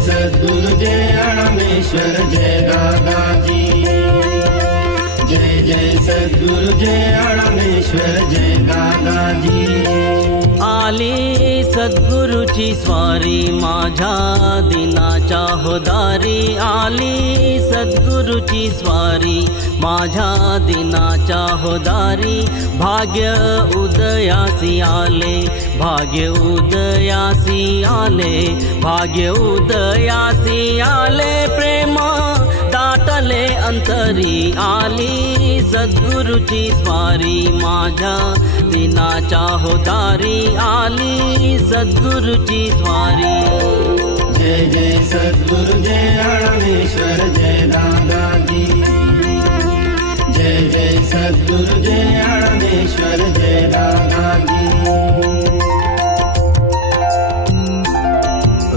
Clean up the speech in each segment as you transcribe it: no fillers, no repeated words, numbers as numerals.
सद्गुरु जय अणमेश्वर जय दादाजी। जय जय सद्गुरु जय अणमेश्वर जय दादाजी। आली सद्गुरुची स्वारी माझ्या दिनाच्या होदारी। आली सद्गुरुची स्वारी माझ्या दिनाच्या होदारी। भाग्य उदयासी आले, भाग्य उदयासी आले, भाग्य उदयासी आले। प्रेम दाटले अंतरी आली सद्गुरुची स्वारी माझ्या दिनाच्या होदारी। आली सद्गुरुची स्वारी। जय जय सद्गुरु जय अणमेश्वर जय दादाजी। जय जय सद्गुरु जय अणमेश्वर जय दादाजी।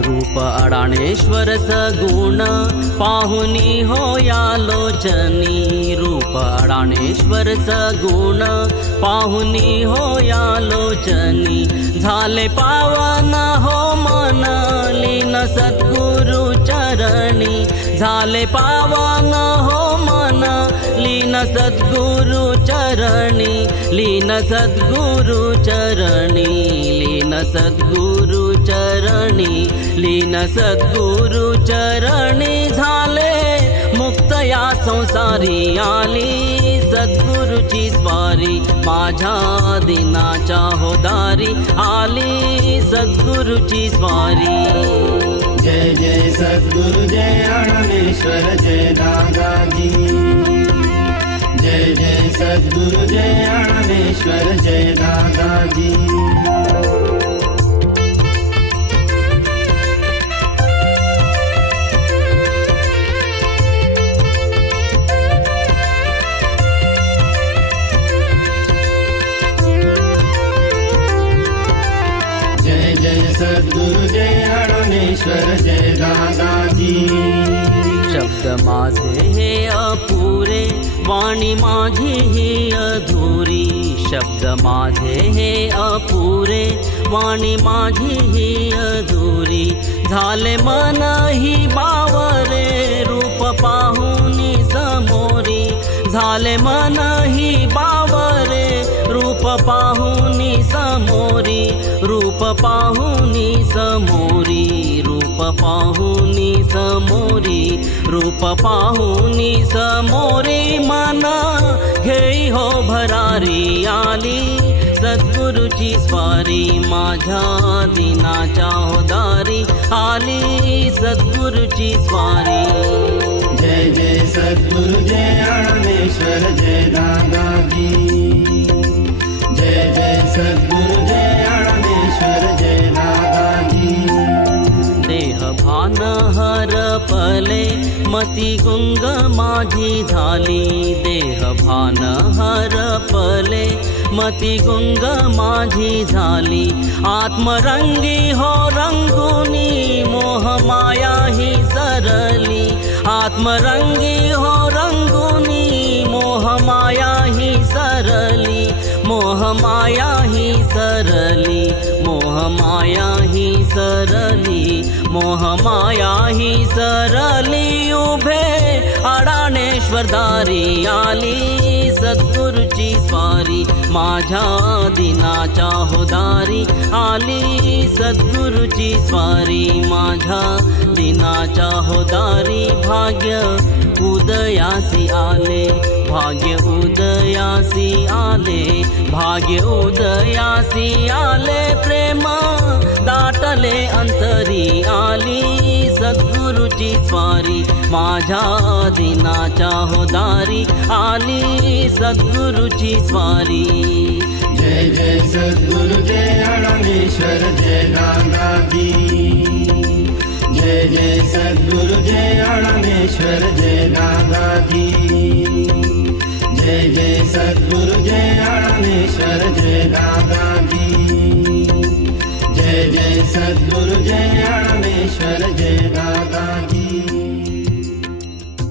रूप अडाणेश्वर सगुण पाहुनी होया लोचनी। रूप अडाणेश्वर सगुण पाहुनी होया लोचनी। झाले पावन हो मन लीन सद्गुरु चरणी। झाले पावन हो मन लीन सद्गुरु चरणी। लीन सद्गुरु चरणी, लीन सद्गुरु चरणी, लीन सद्गुरु चरणी। झाले मुक्त या संसारी आली सद्गुरुची स्वारी माझ्या दिनाच्या होदारी। आली सद्गुरुची स्वारी। जय जय सद्गुरु जय अणमेश्वर जय दादाजी। जय जय सद्गुरु जय अणमेश्वर जय दादाजी। सद्गुरु जय अणमेश्वर जय दादाजी। शब्द माझे हे अपुरे, वाणी माझी ही अधुरी। शब्द माझे हे अपुरे, वाणी माझी ही अधुरी। झाले मन ही बावरे, रूप पाहुनी समोरी। झाले मन ही बावरे, रूप पाहुनी समोरी। रूप पाहुनी समोरी, रूप पाहुनी समोरी, रूप पाहुनी समोरी। मन घेई हो भरारी आली सद्गुरुची स्वारी माझ्या दिनाच्या होदारी। आली सद्गुरुची स्वारी। जय जय सद्गुरु जय अणमेश्वर जय दादाजी। जय जय सद्गुरु जय अणमेश्वर जय दादाजी। देह भान हरपले, मती गुंग माझी झाली। देह भान हरपले, मती गुंग माझी झाली। आत्मरंगी हो रंगुनी, मोह माया ही सरली। आत्मरंगी हो रंगुनी, मोह माया ही सरली। मोह माया ही सरली, मोह माया ही सरली, मोह माया ही सरली। उभे अडाणेश्वर दारी आली सद्गुरुची स्वारी माझ्या दिनाच्या होदारी। आली सद्गुरुची स्वारी माझ्या दिनाच्या होदारी। भाग्य उदयासी आले, भाग्य उदयासी आले, भाग्य उदयासी आले। प्रेम दाटले अंतरी आली सद्गुरुची स्वारी माझ्या दिनाच्या होदारी। आली सद्गुरुची स्वारी। जय जय सद्गुरु जय अणमेश्वर जय दादाजी। जय जय सद्गुरु जय अणमेश्वर जय दादाजी। जय जय सद्गुरु जय अणमेश्वर जय दादाजी। जय जय सद्गुरु जय अणमेश्वर जय दादाजी।